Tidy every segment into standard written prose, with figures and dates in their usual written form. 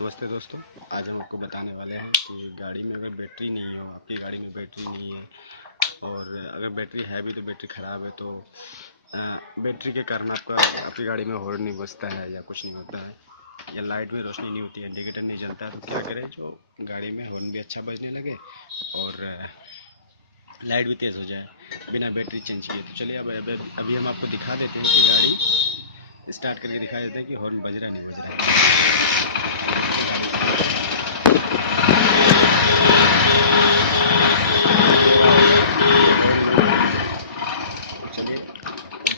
नमस्ते दोस्तों, आज हम आपको बताने वाले हैं कि गाड़ी में अगर बैटरी नहीं हो, आपकी गाड़ी में बैटरी नहीं है और अगर बैटरी है भी तो बैटरी ख़राब है तो बैटरी के कारण आपकी गाड़ी में हॉर्न नहीं बजता है या कुछ नहीं होता है या लाइट में रोशनी नहीं होती है, इंडिकेटर नहीं जलता है, तो क्या करें जो गाड़ी में हॉर्न भी अच्छा बजने लगे और लाइट भी तेज़ हो जाए बिना बैटरी चेंज किए। तो चलिए अभी हम आपको दिखा देते हैं कि गाड़ी स्टार्ट करके दिखा देते हैं कि हॉर्न बज रहा नहीं बज रहा है।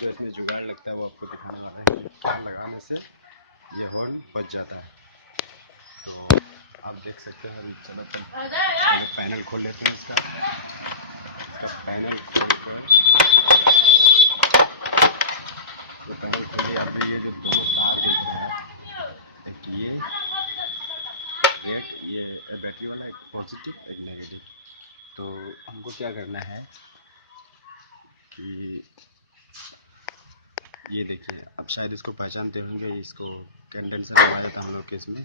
जो इसमें जुगाड़ लगता है वो आपको दिखाने वाले हैं। तार लगाने से ये हॉर्न बच जाता है। तो आप देख सकते हैं, चलो पैनल खोल लेते हैं इसका पैनल खोलते हैं। तो पैनल खोलिए, यहाँ पे ये जो दो तार देख रहे हैं, एक ये बैटरी वाला, एक पॉजिटिव एक नेगेटिव। तो हमको क्या करना है कि ये देखिए, आप शायद इसको पहचानते होंगे, इसको कंडेंसर बोला जाता है हम लोग के इसमें,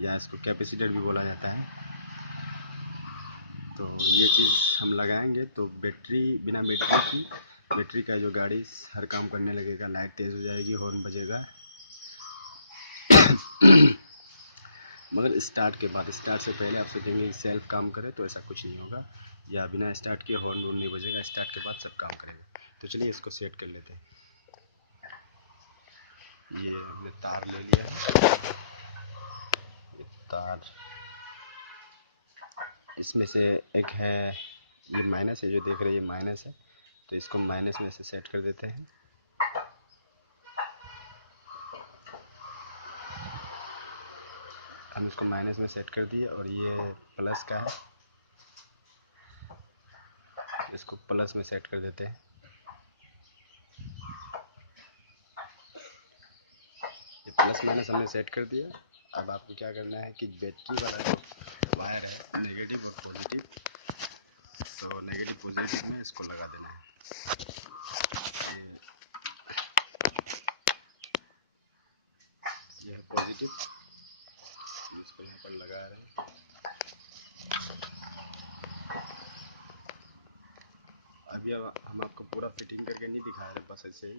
या इसको कैपेसिटर भी बोला जाता है। तो ये चीज़ हम लगाएंगे तो बिना बैटरी का जो गाड़ी हर काम करने लगेगा, लाइट तेज़ हो जाएगी, हॉर्न बजेगा। मगर स्टार्ट से पहले आप सोचेंगे कि सेल्फ काम करे तो ऐसा कुछ नहीं होगा, या बिना स्टार्ट के हॉर्न नहीं बजेगा, स्टार्ट के बाद सब काम करेगा। तो चलिए इसको सेट कर लेते हैं। ये हमने तार ले लिया, ये तार इसमें से एक है, ये माइनस है, जो देख रहे हैं ये माइनस है, तो इसको माइनस में से सेट कर देते हैं। हम इसको माइनस में सेट कर दिए और ये प्लस का है, इसको प्लस में सेट कर देते हैं। ये प्लस माइनस हमने सेट कर दिया। अब आपको क्या करना है कि बैटरी वाला वायर है, नेगेटिव और पॉजिटिव, तो नेगेटिव पॉजिटिव में इसको लगा देना है। ये है पॉजिटिव, इसको यहाँ पर लगा रहे हैं। अभी हम आपको पूरा फिटिंग करके नहीं दिखा रहे, बस ऐसे ही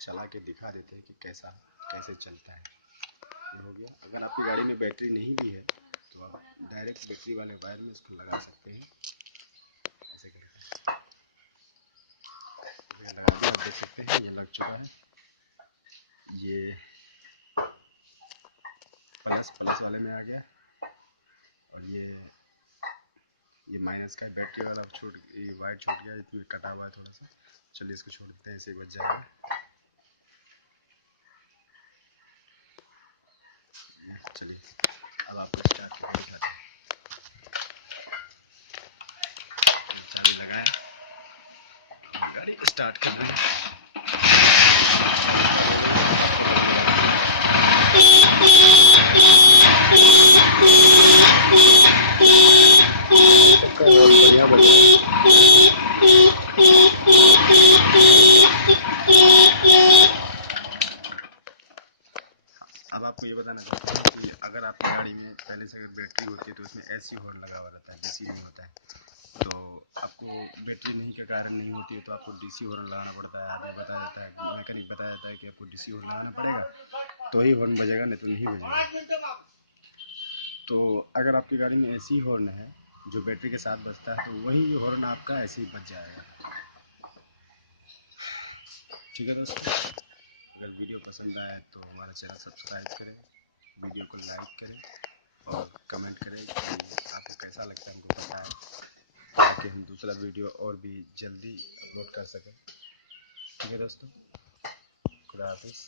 चला के दिखा देते हैं कि कैसे चलता है। ये हो गया। अगर आपकी गाड़ी में बैटरी नहीं भी है तो आप डायरेक्ट बैटरी वाले वायर में इसको लगा सकते हैं, ऐसे करके। ये लगा दिया, आप देख सकते हैं ये लग चुका है। ये प्लस वाले में आ गया और ये माइनस का बैटरी वाला वायर छूट गया, इसमें कटा हुआ है थोड़ा सा। चलिए इसको छोड़ देते हैं, ऐसे ही बच जाएगा। चलिए अब आपको स्टार्ट करके दिखाते हैं। चाबी लगाए, गाड़ी स्टार्ट कर रहे हैं। अब आपको ये बताना चाहता हूँ कि अगर आपकी गाड़ी में पहले से अगर बैटरी होती है तो उसमें ऐसी हॉर्न लगा हुआ रहता है, डीसी नहीं होता है। तो आपको बैटरी नहीं के कारण नहीं होती है तो आपको डीसी हॉर्न लगाना पड़ता है। आगे बताया जाता है, मैकेनिक बताया जाता है कि आपको डीसी हॉर्न लगाना पड़ेगा तो ही हॉर्न बजेगा, नहीं तो नहीं बजेगा। तो अगर आपकी गाड़ी में ऐसी हॉर्न है जो बैटरी के साथ बजता है तो वही हॉर्न आपका ऐसे ही बज जाएगा। ठीक है दोस्तों, अगर वीडियो पसंद आए तो हमारा चैनल सब्सक्राइब करें, वीडियो को लाइक करें और कमेंट करें कि आपको कैसा लगता है, हमको बताएं ताकि हम दूसरा वीडियो और भी जल्दी अपलोड कर सकें। ठीक है दोस्तों, खुदा हाफिज़।